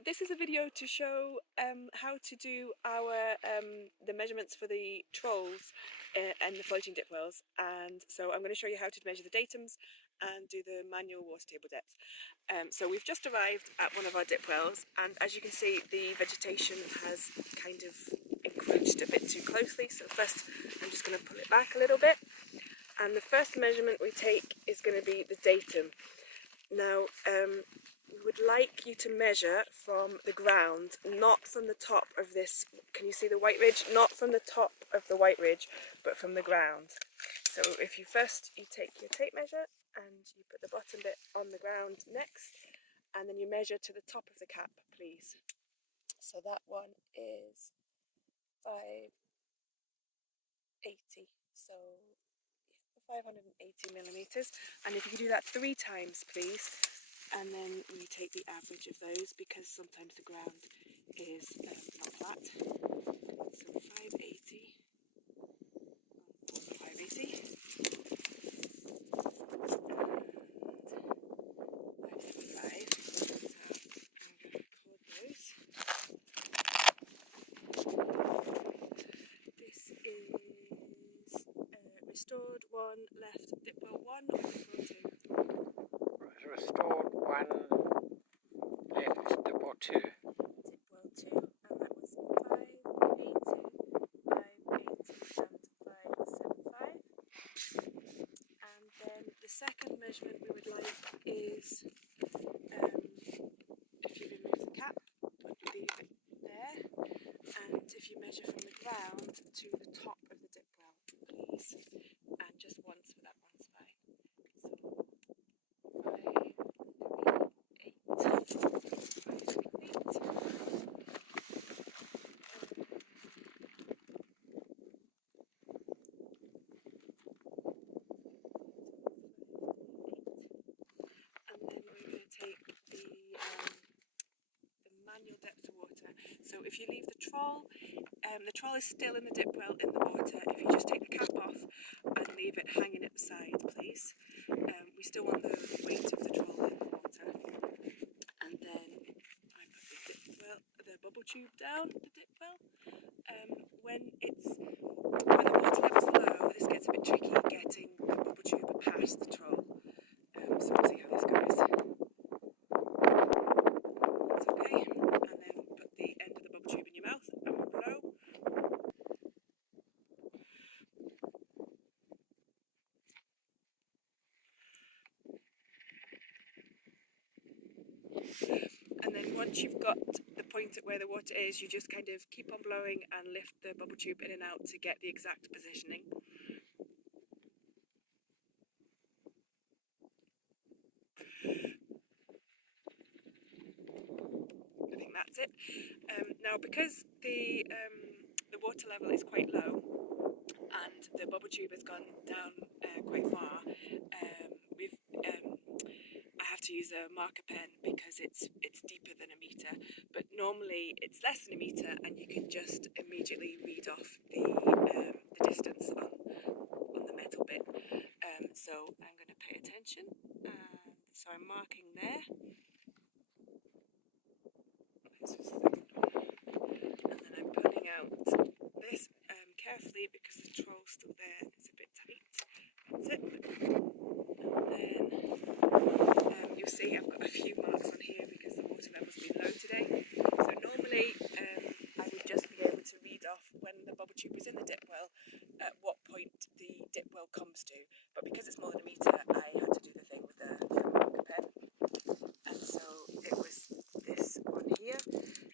So this is a video to show how to do our the measurements for the trolls and the floating dipwells. And so I'm going to show you how to measure the datums and do the manual water table depth. So we've just arrived at one of our dipwells, and as you can see, the vegetation has kind of encroached a bit too closely. So first I'm just going to pull it back a little bit, and the first measurement we take is going to be the datum. Now we would like you to measure from the ground, not from the top of this, can you see the white ridge? Not from the top of the white ridge, but from the ground. So if you take your tape measure and you put the bottom bit on the ground next, and then you measure to the top of the cap, please. So that one is 580, so 580 millimeters. And if you could do that 3 times, please. And then we take the average of those because sometimes the ground is not flat. So 580, 580, and 575. So I'm going to record those. This is restored 1, left Dipwell 1 or Dipwell 2? Restored 1, left Dipwell 2. Dipwell 2, and that was 580, 580 and 575. And then the second measurement we would like is, if you remove the cap, leave it there, and if you measure from the ground to the top of the dipwell, please, and just once, but that one's fine. So 5, 8, 5, 8. Take the manual depth of water. So if you leave the troll is still in the dipwell in the water. If you just take the cap off and leave it hanging at the side, please. We still want the weight of the troll in the water. And then I put the bubble tube down the dipwell. When the water level's low, this gets a bit tricky getting the bubble tube past the troll. So we'll see how this goes. That's okay. And then put the end of the bubble tube in your mouth and blow. And then once you've got the point at where the water is, you just kind of keep on blowing and lift the bubble tube in and out to get the exact positioning. I think that's it. Now, because the water level is quite low and the bubble tube has gone down quite far, I have to use a marker pen because it's deeper than a metre, but normally it's less than a metre, and you can just immediately read off the distance on the metal bit. So I'm going to pay attention, and so I'm marking there. And then I'm pulling out this carefully because the troll's still there and it's a bit tight. That's it. And then you'll see I've got a few marks on here because the water level's been low today. So normally I would just be able to read off when the bubble tube is in the dipwell at what point the dipwell comes to. But because it's more than a metre, I had to do the thing with the marker pen. And so it was this one here.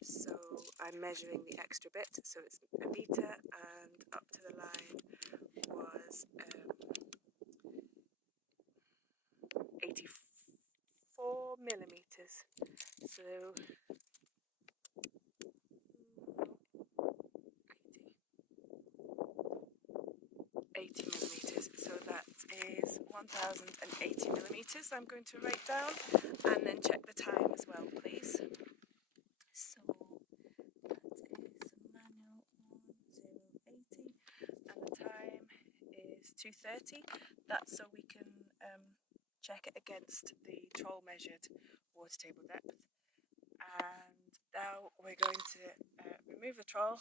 So I'm measuring the extra bit, so it's a metre, and up to the line was 84 millimetres. So 80 millimetres. So that is 1080 millimetres. I'm going to write down and then check the time as well, please. So that is manual 1080, and the time is 2:30. That's so we can check it against the troll measured water table depth. And we're going to remove the troll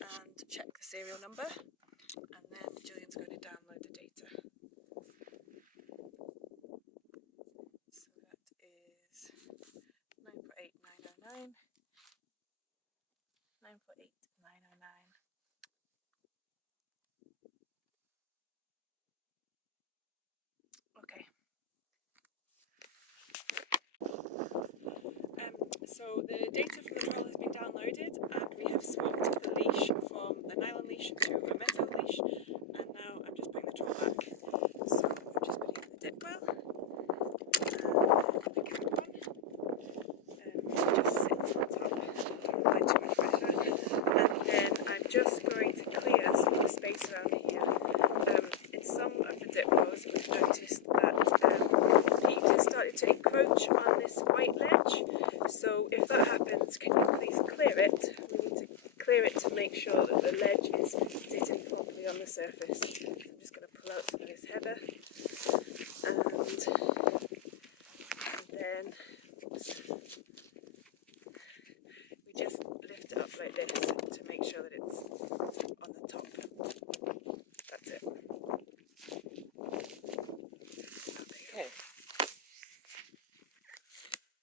and check the serial number, and then Gillian's going to download the data. So that is 948,909, 948,909. Okay. So the data from the troll has been downloaded, and we have swapped the leash from the nylon leash to a metal leash, and now I'm just putting the troll back. So I'm just putting in the Dipwell, and the cap on. It just sits on top, don't apply too much pressure. And then I'm just going to clear some of the space around here. In some of the Dipwells we've noticed that peat has started to encroach on this white ledge. So if that happens, can you please clear it? We need to clear it to make sure that the ledge is sitting properly on the surface. So I'm just going to pull out some of this heather, and then